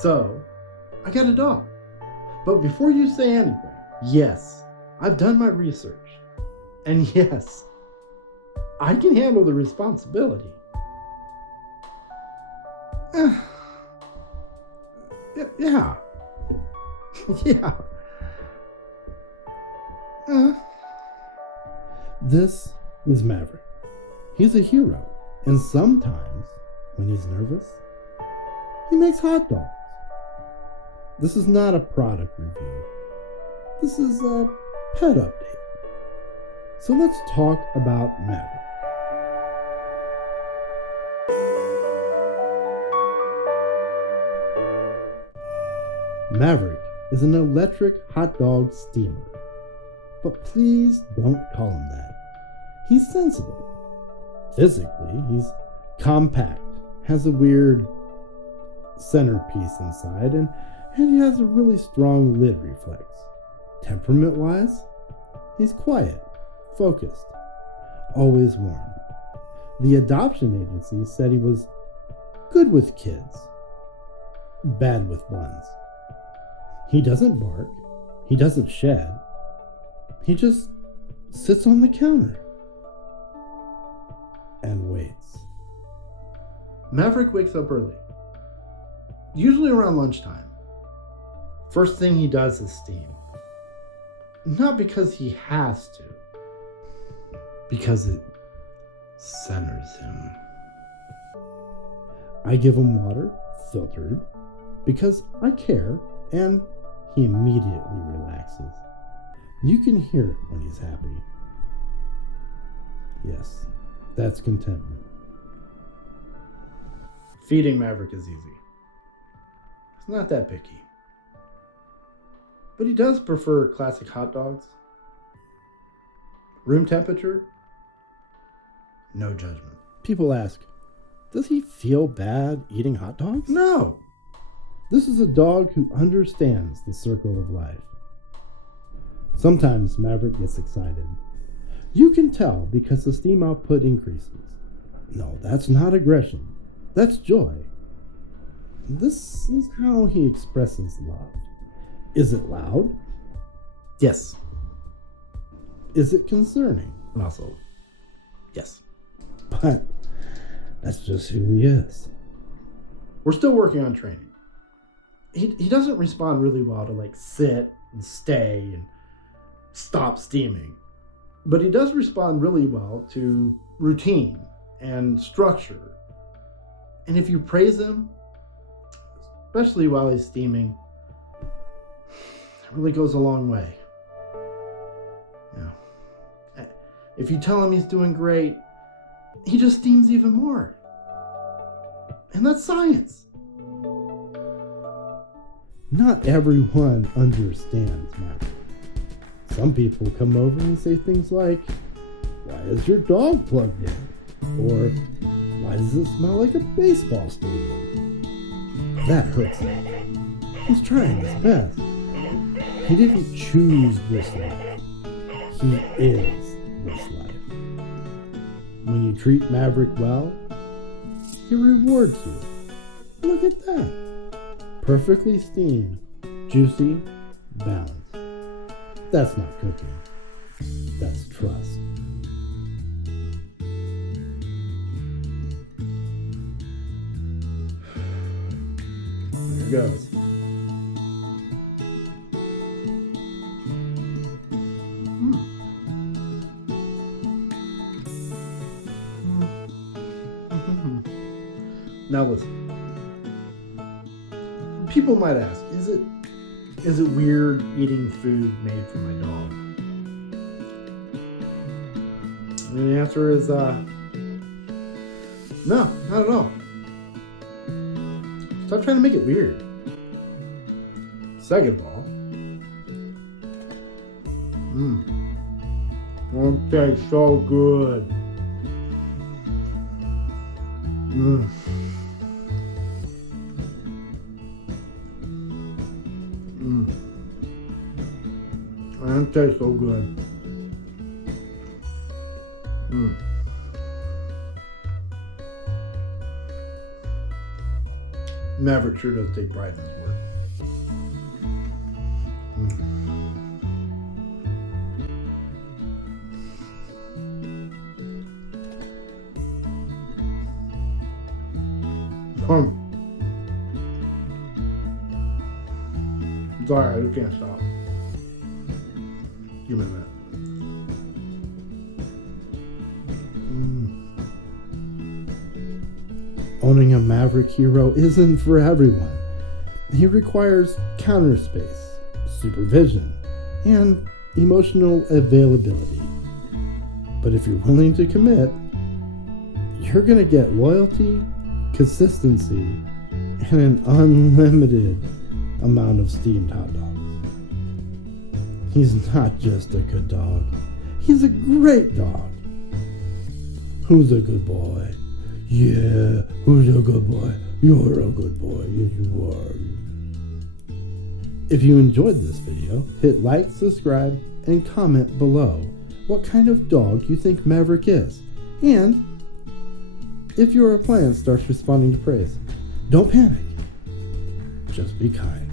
So, I got a dog. But before you say anything, yes, I've done my research. And yes, I can handle the responsibility. Yeah. Yeah. This is Maverick. He's a hero, and sometimes, when he's nervous, he makes hot dogs. This is not a product review. This is a pet update. So let's talk about Maverick. Maverick is an electric hot dog steamer. But please don't call him that. He's sensitive. Physically, he's compact, has a weird centerpiece inside, and he has a really strong lid reflex. Temperament-wise, he's quiet, focused, always warm. The adoption agency said he was good with kids, bad with buns. He doesn't bark, he doesn't shed, he just sits on the counter and waits. Maverick wakes up early, usually around lunchtime. First thing he does is steam. Not because he has to, because it centers him. I give him water, filtered, because I care, and he immediately relaxes. You can hear it when he's happy. Yes, that's contentment. Feeding Maverick is easy. He's not that picky. But he does prefer classic hot dogs. Room temperature, no judgment. People ask, does he feel bad eating hot dogs? No. This is a dog who understands the circle of life. Sometimes Maverick gets excited. You can tell because the steam output increases. No, that's not aggression. That's joy. This is how he expresses love. Is it loud? Yes. Is it concerning? Also, yes. But that's just who he is. We're still working on training. He doesn't respond really well to like sit and stay and stop steaming. But he does respond really well to routine and structure. And if you praise him, especially while he's steaming, it really goes a long way. You know, if you tell him he's doing great, he just steams even more. And that's science. Not everyone understands Maverick. Some people come over and say things like, why is your dog plugged in? Or, why does it smell like a baseball stadium? That hurts him. He's trying his best. He didn't choose this life. He is this life. When you treat Maverick well, he rewards you. Look at that. Perfectly steamed, juicy, balanced. That's not cooking. That's trust. There it goes. Now listen. People might ask, is it weird eating food made for my dog? And the answer is no, not at all. Stop trying to make it weird. Second of all, it tastes so good. It tastes so good. Maverick sure does take pride in his work. Sorry, I just can't stop. Give me a minute. Owning a Maverick Hero isn't for everyone. He requires counter space, supervision, and emotional availability. But if you're willing to commit, you're going to get loyalty, consistency, and an unlimited amount of steamed hot dogs. He's not just a good dog. He's a great dog. Who's a good boy? Yeah, who's a good boy? You're a good boy. Yes, you are. If you enjoyed this video, hit like, subscribe, and comment below what kind of dog you think Maverick is. And if your appliance starts responding to praise, don't panic. Just be kind.